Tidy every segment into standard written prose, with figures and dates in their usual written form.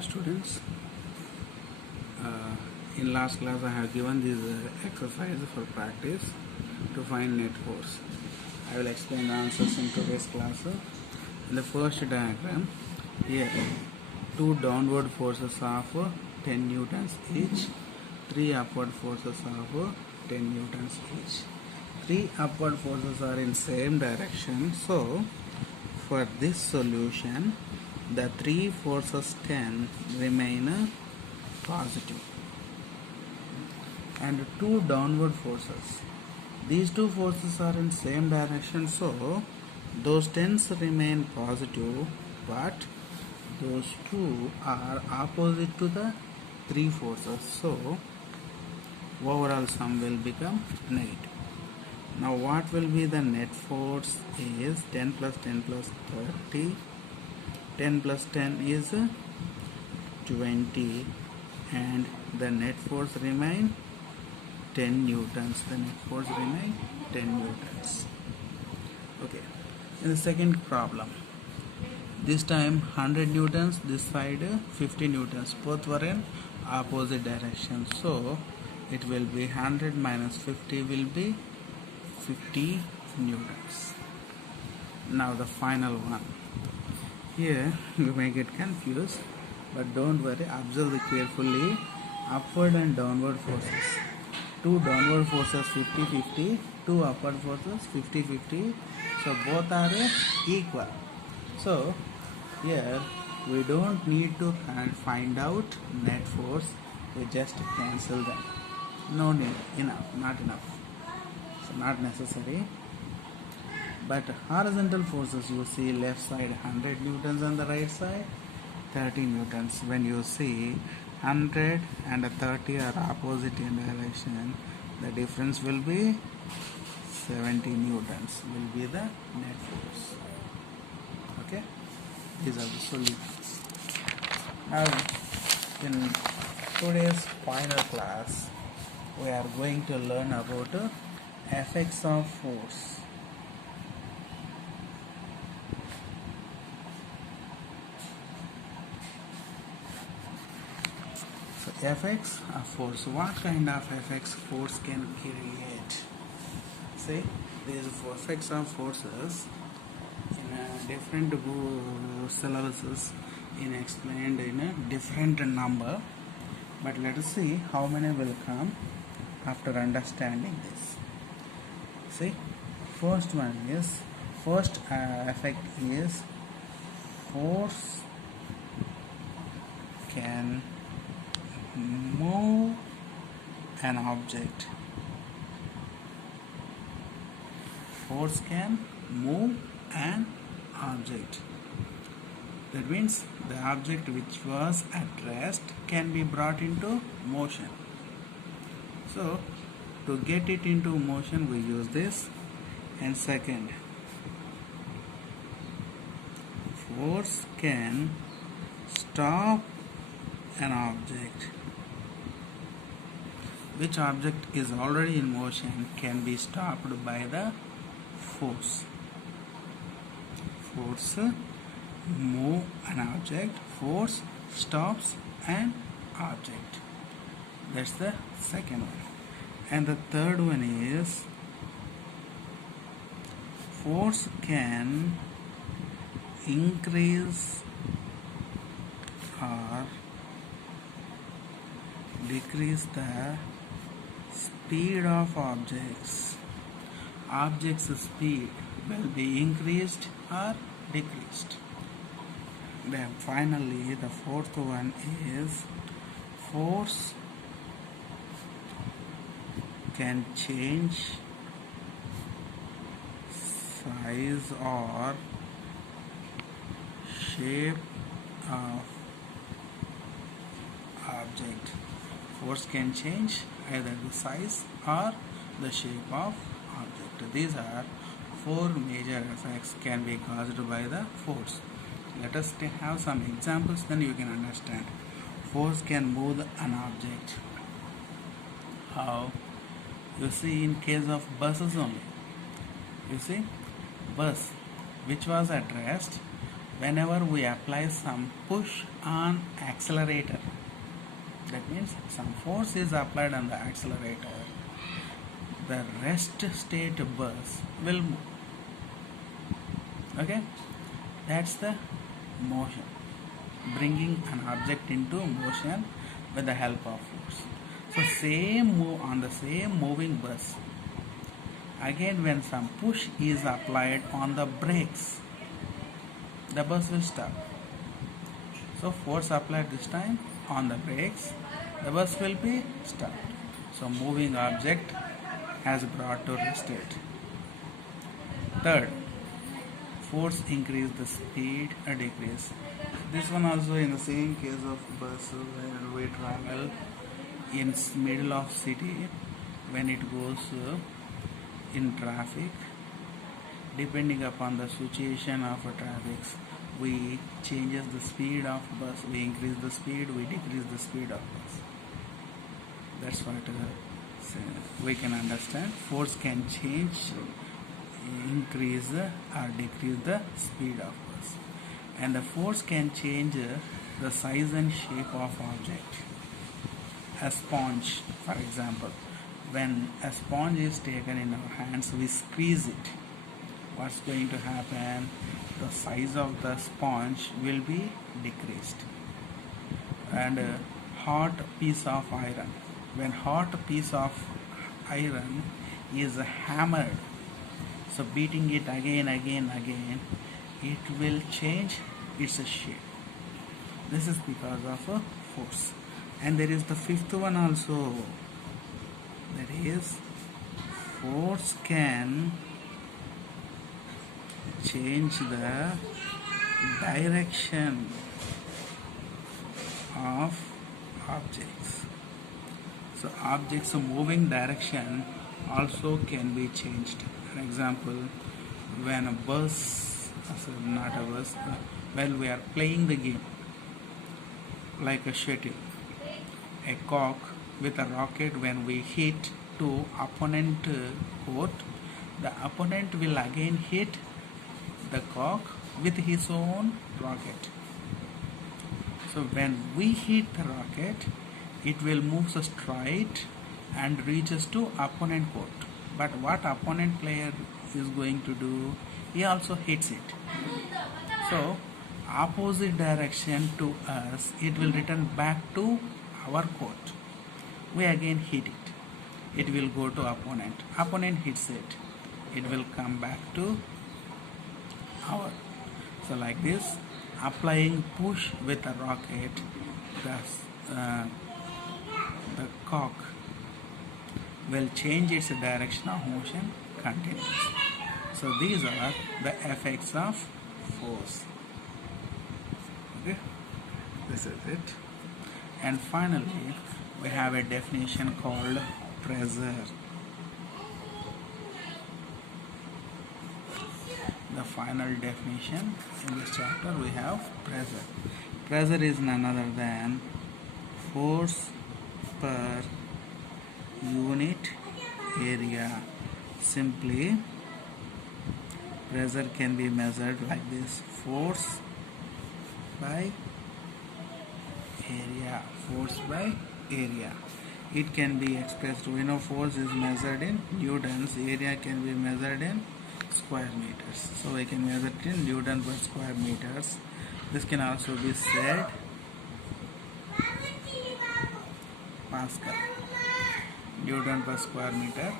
Students. In last class I have given this exercise for practice to find net force. I will explain the answers in today's class. In the first diagram, here two downward forces of 10 newtons each, three upward forces of 10 newtons each. Three upward forces are in same direction, so for this solution the three forces can remain positive, and two downward forces, these two forces are in same direction, so those tens remain positive, but those two are opposite to the three forces, so overall sum will become negative. Now what will be the net force is 10 plus 10 plus 30. 10 plus 10 is 20, and the net force remain 10 newtons. The net force remain 10 newtons. Okay. In the second problem, this time 100 newtons, this side 50 newtons. Both were in opposite direction, so it will be 100 minus 50 will be 50 newtons. Now the final one. Here you may get confused, but don't worry, observe carefully. Upward and downward forces. Two downward forces 50-50, two upward forces 50-50, so both are equal. So here we don't need to find out net force, we just cancel them. No need, enough, not enough. So not necessary. But horizontal forces, you see left side 100 newtons and the right side 30 newtons. When you see 100 and 30 are opposite in direction, the difference will be 70 newtons will be the net force. Okay, these are the solutions. Now in today's final class we are going to learn about effects of force. Effects of force. What kind of effects force can create? See, these effects of forces in different syllabuses in explained in a different number, but let us see how many will come after understanding this. See, first one is, first effect is force can move an object. Force can move an object. That means the object which was at rest can be brought into motion. So to get it into motion we use this. And second, force can stop an object. Which object is already in motion can be stopped by the force. Force move an object, force stops an object. That's the second one. And the third one is force can increase or decrease the speed of objects. Objects' speed will be increased or decreased. Then finally the fourth one is force can change size or shape of object. Force can change either the size or the shape of object. These are four major effects can be caused by the force. Let us have some examples, then you can understand. Force can move an object. How? You see, in case of buses only. You see, bus which was at rest, whenever we apply some push on accelerator, that means some force is applied on the accelerator, the rest state bus will move. Okay, that's the motion, bringing an object into motion with the help of force. So same move on the same moving bus. Again, when some push is applied on the brakes, the bus will stop. So force applied this time on the brakes, the bus will be stopped. So moving object has brought to rest state. Third, force increase the speed or decrease. This one also in the same case of bus where we travel in middle of city, when it goes in traffic, depending upon the situation of a traffic, we changes the speed of bus, we increase the speed, we decrease the speed of bus. That's what we can understand. Force can change, increase or decrease the speed of bus, and the force can change the size and shape of object. A sponge, for example, when a sponge is taken in our hands, we squeeze it. What's going to happen? The size of the sponge will be decreased. And a hot piece of iron, when hot piece of iron is hammered, so beating it again, it will change its shape. This is because of a force. And there is the fifth one also, that is force can change the direction of objects. So objects moving direction also can be changed. For example, when a bus, not a bus, while we are playing the game, like a shuttle, a cock with a rocket, when we hit to opponent court, the opponent will again hit the cock with his own rocket. So when we hit the rocket, it will move straight and reaches to opponent court. But what opponent player is going to do? He also hits it. So opposite direction to us, it will return back to our court. We again hit it. It will go to opponent. Opponent hits it. It will come back to our. So like this, applying push with a rocket, the cock will change its direction of motion continuously. So these are the effects of force. Okay, this is it. And finally, we have a definition called pressure. The final definition in this chapter, we have pressure. Pressure is none other than force per unit area. Simply, pressure can be measured like this: force by area. Force by area. It can be expressed, we know force is measured in newtons, area can be measured in square meters. So we can measure it in Newton per square meters. This can also be said Pascal. Newton per square meter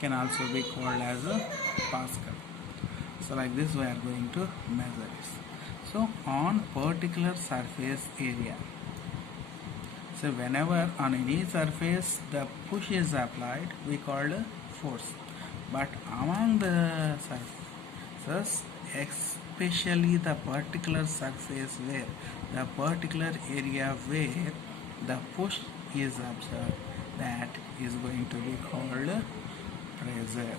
can also be called as a Pascal. So like this we are going to measure this. So on particular surface area, so whenever on any surface the push is applied, we call it force. But among the surfaces, especially the particular surface where the particular area where the push is observed, that is going to be called pressure.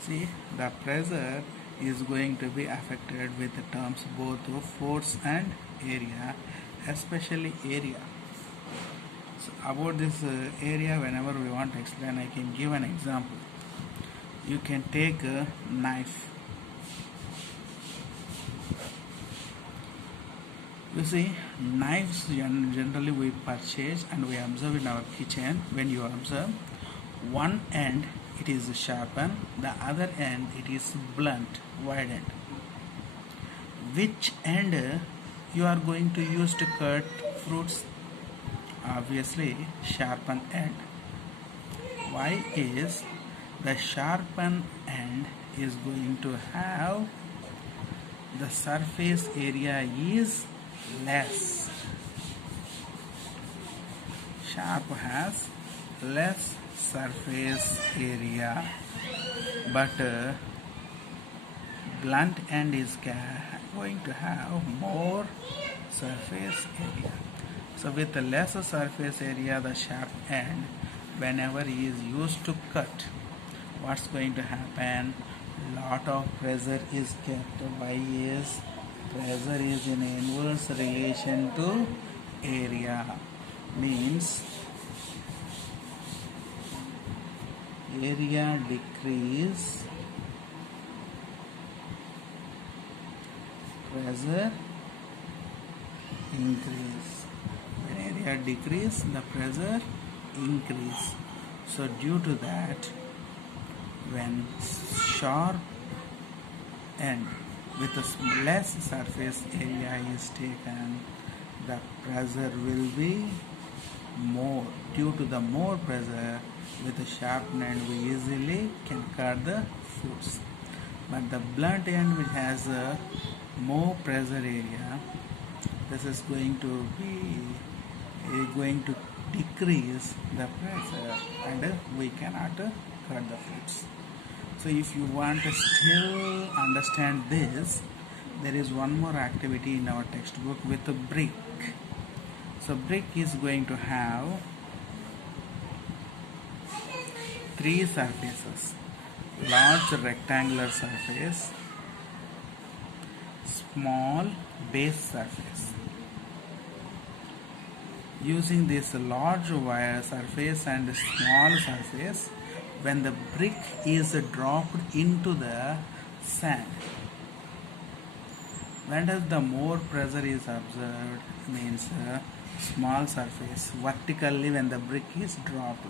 See, the pressure is going to be affected with the terms both of force and area, especially area. So about this area, whenever we want to explain, I can give an example. You can take a knife. You see, knives generally we purchase and we observe in our kitchen. When you observe, one end it is sharpened, the other end it is blunt, widened. Which end you are going to use to cut fruits? Obviously, sharpened end. Why is the sharpened end is going to have the surface area is less. Sharp has less surface area, but blunt end is going to have more surface area. So with the lesser surface area, the sharp end, whenever he is used to cut, what's going to happen? Lot of pressure is kept. Why is pressure is in inverse relation to area? Means area decrease, pressure increase. When area decrease, the pressure increase. So due to that, when sharp end with a less surface area is taken, the pressure will be more. Due to the more pressure with the sharp end, we easily can cut the fruits. But the blunt end, which has a more pressure area, this is going to decrease the pressure, and we cannot cut the fruits. So if you want to still understand this, there is one more activity in our textbook with a brick. So brick is going to have three surfaces: large rectangular surface, small base surface. Using this large wire surface and small surface, when the brick is dropped into the sand, when does the more pressure is observed? Means small surface vertically. When the brick is dropped,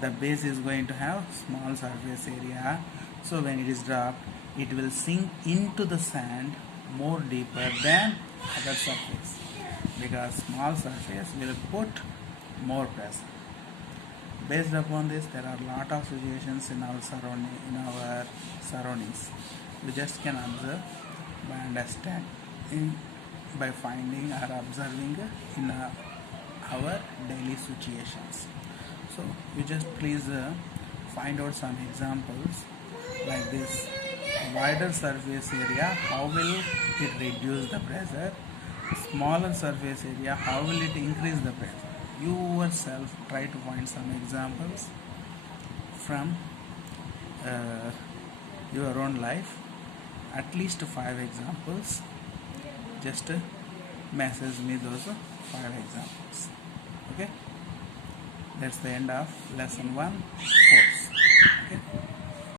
the base is going to have small surface area, so when it is dropped, it will sink into the sand more deeper than other surface, because small surface will put more pressure. Based upon this, there are a lot of situations in our surroundings. We just can observe by understanding, by finding or observing in our daily situations. So you just please find out some examples like this. Wider surface area, how will it reduce the pressure? Smaller surface area, how will it increase the pressure? You yourself try to find some examples from your own life, at least 5 examples. Just message me those 5 examples. Okay, that's the end of lesson 1.